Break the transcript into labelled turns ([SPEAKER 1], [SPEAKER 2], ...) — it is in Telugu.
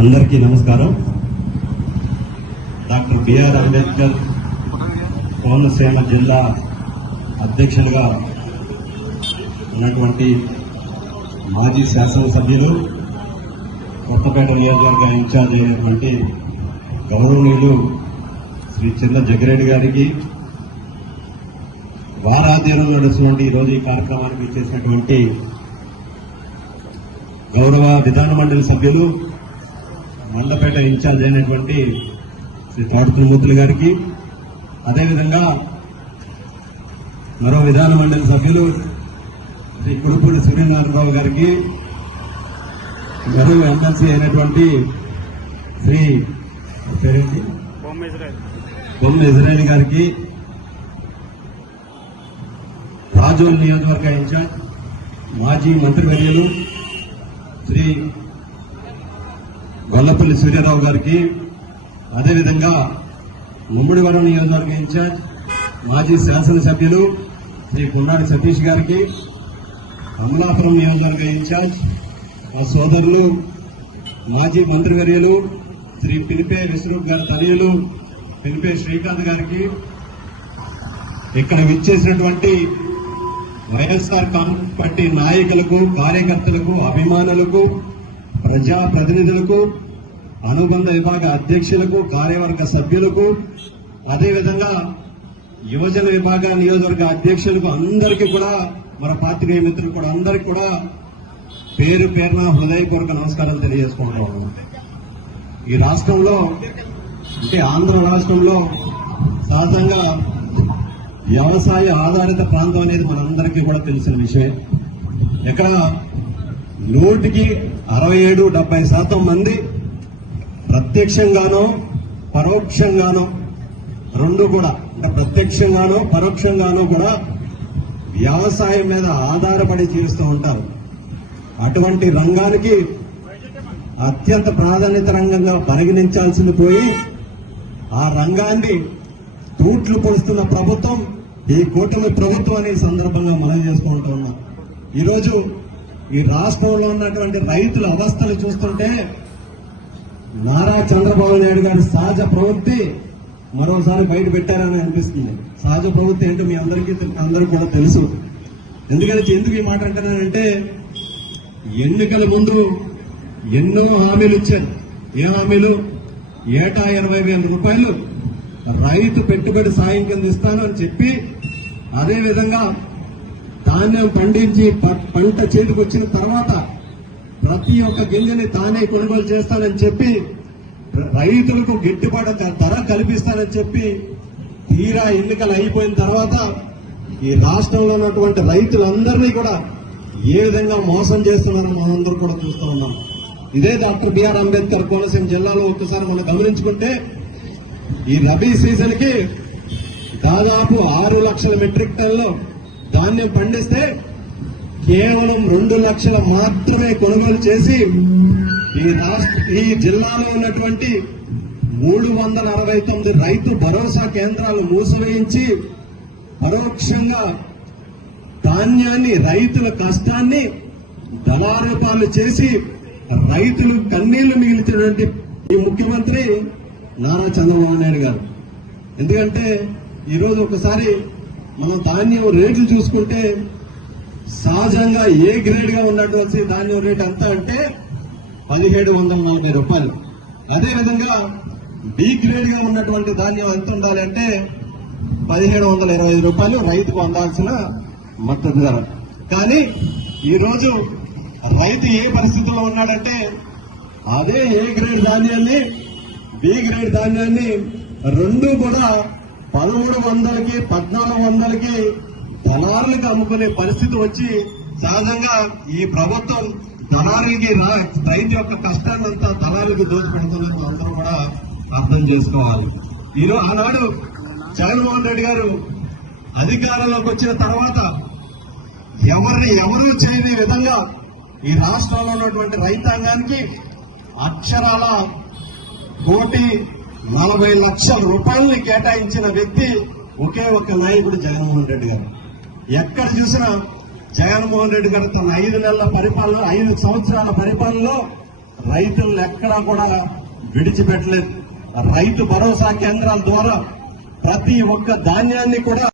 [SPEAKER 1] అందరికీ నమస్కారం. డాక్టర్ బిఆర్ అంబేద్కర్ కోనసీమ జిల్లా అధ్యక్షులుగా ఉన్నటువంటి మాజీ శాసనసభ్యులు కొత్తపేట నియోజకవర్గ ఇన్ఛార్జ్ అయినటువంటి గౌరవనీయులు శ్రీ చిన్న జగ్గిరెడ్డి గారికి వారాధ్యయనం నడుస్తున్నటువంటి ఈరోజు ఈ కార్యక్రమానికి చేసినటువంటి గౌరవ విధాన మండలి సభ్యులు మండపేట ఇన్ఛార్జ్ అయినటువంటి శ్రీ తోటకులమూర్తులు గారికి. అదేవిధంగా మరో విధాన మండలి సభ్యులు శ్రీ కుడుపూడి సూర్యనారాయణరావు గారికి మరో ఎమ్మెల్సీ అయినటువంటి శ్రీ పేరేంటి? బొమ్మ ఇజ్రాయల్ గారికి రాజోల్ నియోజకవర్గ ఇన్ఛార్జ్ మాజీ మంత్రివర్యులు శ్రీ గొల్లపల్లి సూర్యారావు గారికి అదేవిధంగా ముమ్మడివరం నియోజకవర్గ ఇన్ఛార్జ్ మాజీ శాసనసభ్యులు శ్రీ కున్నాడి సతీష్ గారికి అమలాపురం నియోజకవర్గ ఇన్ఛార్జ్ మా సోదరులు మాజీ మంత్రివర్యులు శ్రీ పిలిపే విశ్వరూప్ గారి తనయులు పిలిపే శ్రీకాంత్ గారికి ఇక్కడ విచ్చేసినటువంటి వైఎస్ఆర్ కాంగ్రెస్ పార్టీ నాయకులకు కార్యకర్తలకు అభిమానులకు ప్రజా ప్రతినిధులకు అనుబంధ విభాగ అధ్యక్షులకు కార్యవర్గ సభ్యులకు అదేవిధంగా యువజన విభాగ నియోజకవర్గ అధ్యక్షులకు అందరికీ కూడా మన పార్టీ మిత్రులు కూడా అందరికీ కూడా పేరు పేరున హృదయపూర్వక నమస్కారాలు తెలియజేసుకుంటున్నాను ఈ రాష్ట్రంలో అంటే ఆంధ్ర రాష్ట్రంలో సహజంగా వ్యవసాయ ఆధారిత ప్రాంతం అనేది మనందరికీ కూడా తెలిసిన విషయం ఇక్కడ నూటికి అరవై ఏడు డెబ్బై శాతం మంది ప్రత్యక్షంగానో పరోక్షంగానో రెండు కూడా అంటే ప్రత్యక్షంగానో పరోక్షంగానో కూడా వ్యవసాయం మీద ఆధారపడి జీవిస్తూ ఉంటారు. అటువంటి రంగానికి అత్యంత ప్రాధాన్యత రంగంగా పరిగణించాల్సింది పోయి ఆ రంగాన్ని తూట్లు పొడుస్తున్న ప్రభుత్వం ఈ కూటమి ప్రభుత్వం అనే సందర్భంగా మనం చేసుకుంటూ ఉన్నాం. ఈరోజు ఈ రాష్ట్రంలో ఉన్నటువంటి రైతుల అవస్థలు చూస్తుంటే నారా చంద్రబాబు నాయుడు గారి సహజ ప్రవృత్తి మరోసారి బయట పెట్టారని అనిపిస్తుంది. సహజ ప్రవృత్తి అంటే మీ అందరికీ అందరూ అందరికీ కూడా తెలుసు. ఎందుకంటే ఎందుకు ఈ మాట అంటున్నానంటే ఎన్నికల ముందు ఎన్నో హామీలు ఇచ్చారు. ఏ హామీలు? ఏటా ఇరవై వేల రూపాయలు రైతు పెట్టుబడి సాయం కింద ఇస్తాను అని చెప్పి అదేవిధంగా ధాన్యం పండించి ప- పంట చేతికి వచ్చిన తర్వాత ప్రతి ఒక్క గింజని తానే కొనుగోలు చేస్తానని చెప్పి రైతులకు గిట్టుబాటు ధర కల్పిస్తానని చెప్పి తీరా ఎన్నికలు అయిపోయిన తర్వాత ఈ రాష్ట్రంలో ఉన్నటువంటి రైతులందరినీ కూడా ఏ విధంగా మోసం చేస్తున్నారో మనందరూ కూడా చూస్తూ ఉన్నాం. ఇదే డాక్టర్ బిఆర్ అంబేద్కర్ కోనసీమ జిల్లాలో ఒక్కసారి మనం గమనించుకుంటే ఈ రబీ సీజన్కి దాదాపు ఆరు లక్షల మెట్రిక్ టన్లు ధాన్యం పండిస్తే కేవలం రెండు లక్షల మాత్రమే కొనుగోలు చేసి ఈ రాష్ట్ర ఈ జిల్లాలో ఉన్నటువంటి మూడు వందల అరవై తొమ్మిది రైతు భరోసా కేంద్రాలు మూసివేయించి పరోక్షంగా ధాన్యాన్ని రైతుల కష్టాన్ని దళారూపాలు చేసి రైతులు కన్నీళ్ళు మిగిలిచినటువంటి ఈ ముఖ్యమంత్రి నారా చంద్రబాబు నాయుడు గారు. ఎందుకంటే ఈరోజు ఒకసారి మనం ధాన్యం రేట్లు చూసుకుంటే సహజంగా ఏ గ్రేడ్గా ఉన్నటువంటి ధాన్యం రేట్ ఎంత అంటే పదిహేడు వందల నలభై రూపాయలు. అదేవిధంగా బి గ్రేడ్గా ఉన్నటువంటి ధాన్యం ఎంత ఉండాలి అంటే పదిహేడు వందల ఇరవై ఐదు రూపాయలు రైతుకు అందాల్సిన మద్దతు ధర. కానీ ఈరోజు రైతు ఏ పరిస్థితుల్లో ఉన్నాడంటే అదే ఏ గ్రేడ్ ధాన్యాన్ని బి గ్రేడ్ ధాన్యాన్ని రెండు కూడా పదమూడు వందలకి పద్నాలుగు వందలకి దళారులకు అమ్ముకునే పరిస్థితి వచ్చి సహజంగా ఈ ప్రభుత్వం దళారులకి రైతు యొక్క కష్టాన్ని అంతా దళారులకు దోచిపెడుతున్నట్టు అందరూ కూడా అర్థం చేసుకోవాలి. ఈరోజు ఆనాడు జగన్మోహన్ రెడ్డి గారు అధికారంలోకి వచ్చిన తర్వాత ఎవరిని ఎవరు చేయని విధంగా ఈ రాష్ట్రంలో ఉన్నటువంటి రైతాంగానికి అక్షరాల కోటి నలభై లక్షల రూపాయలని కేటాయించిన వ్యక్తి ఒకే ఒక నాయకుడు జగన్మోహన్ రెడ్డి గారు. ఎక్కడ చూసినా జగన్మోహన్ రెడ్డి గారు తన ఐదు నెలల పరిపాలన ఐదు సంవత్సరాల పరిపాలనలో రైతులను ఎక్కడా కూడా విడిచిపెట్టలేదు. రైతు భరోసా కేంద్రాల ద్వారా ప్రతి ఒక్క ధాన్యాన్ని కూడా